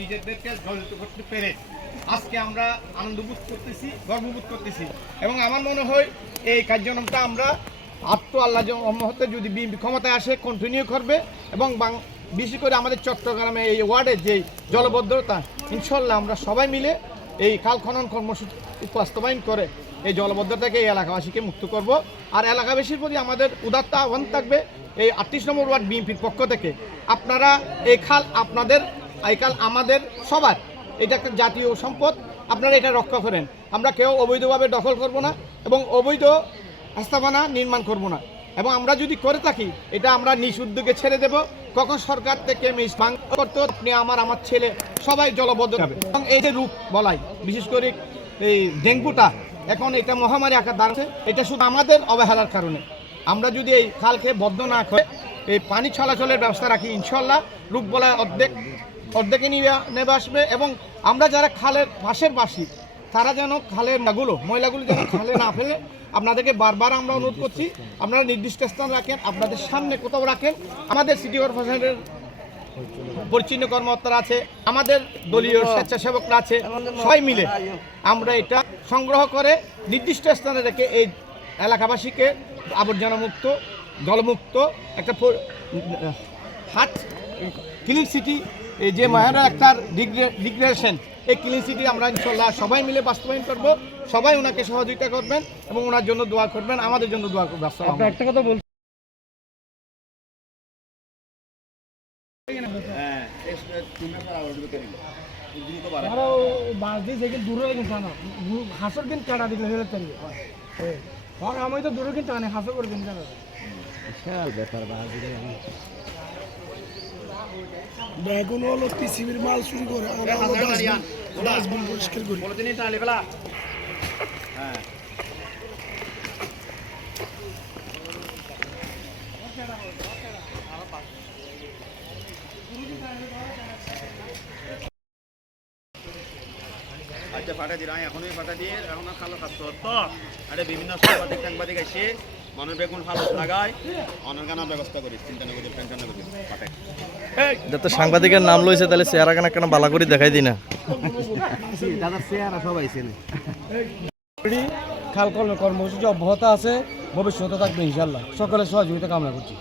নিজেদেরকে জড়িত করতে পেরে আজকে আমরা আনন্দবোধ করতেছি গর্ববোধ করতেছি। এবং আমার মনে হয় এই কার্যক্রমটা আমরা আত্ম আল্লাহ মহতে যদি ক্ষমতায় আসে কন্টিনিউ করবে এবং বাং বিশেষ করে আমাদের চট্টগ্রামে এই ওয়ার্ডের যে জলবদ্ধতা, ইনশাল্লাহ আমরা সবাই মিলে এই খাল খনন কর্মসূচি বাস্তবায়ন করে এই জলবদ্ধতাকে এই এলাকাবাসীকে মুক্ত করব। আর এলাকাবাসীর প্রতি আমাদের উদাত্ত আহ্বান থাকবে এই আটত্রিশ নম্বর ওয়ার্ড বিএনপির পক্ষ থেকে। আপনারা এই খাল আপনাদের এই খাল আমাদের সবার। এটা একটা জাতীয় সম্পদ, আপনারা এটা রক্ষা করেন। আমরা কেউ অবৈধভাবে দখল করব না এবং অবৈধ আস্থাপনা নির্মাণ করব না। এবং আমরা যদি করে থাকি, এটা আমরা নিজ উদ্যোগে ছেড়ে দেব। কখন সরকার থেকে মিস ভাঙ করতে আপনি আমার আমার ছেলে, সবাই জলবদ্ধ হবে এবং এই যে রূপ বলাই, বিশেষ করে এই ডেঙ্গুটা, এখন এটা মহামারী আকার দাঁড়াচ্ছে, এটা শুধু আমাদের অবহেলার কারণে। আমরা যদি এই খালকে বদ্ধ না করে, এই পানি চলাচলের ব্যবস্থা রাখি, ইনশাল্লাহ রূপ বলায় অর্ধেক অর্ধেকে নিয়ে নেবে আসবে এবং আমরা যারা খালের পাশের বাসি তারা যেন খালের নাগুলো ময়লাগুলো যেন খালে না ফেলে আপনাদেরকে বারবার আমরা অনুরোধ করছি আপনারা নির্দিষ্ট স্থান রাখেন আপনাদের সামনে কোথাও রাখেন। আমাদের সিটি কর্পোরেশনের পরিচ্ছন্ন কর্মকর্তারা আছে আমাদের দলীয় স্বেচ্ছাসেবকরা আছে সবাই মিলে আমরা এটা সংগ্রহ করে নির্দিষ্ট স্থানে রেখে এই এলাকাবাসীকে আবর্জনা মুক্ত জলমুক্ত একটা হাট ক্লিন সিটি এই যে মহেন্দ্র একটা ডিগ্রেশন এই ক্লিন সিটি আমরা ইনশাল্লাহ সবাই মিলে বাস্তবায়ন করব সবাই ওনাকে সহযোগিতা করবেন এবং ওনার জন্য দোয়া করবেন আমাদের জন্য দোয়া করবেন। একটা কথা বল হাসর দিন কাটা দিলে হ্যাঁ আমি তো দূরে কিন্তু আনে হাসর করে দিন কাটা বেগুন হলো পিসিবির মাল চুরি করে ডাস্টবিন পরিষ্কার করি। আচ্ছা পাঠা দিলাম। এখনই পাঠা দিয়ে এখন আর খালো স্বাস্থ্য তো আরে বিভিন্ন সাংবাদিক সাংবাদিক এসে মনের বেগুন ভালো লাগায়। অনেক ব্যবস্থা করি চিন্তা না করি টেনশন না করি যাতে সাংবাদিকের নাম লইছে, তাহলে চেহারা কেন কেন বালা করে দেখাই দিই না? খাল কর্ম কর্মসূচি অব্যাহত আছে, ভবিষ্যতে থাকবে ইনশাল্লাহ সকলের সহযোগিতা কামনা করছি।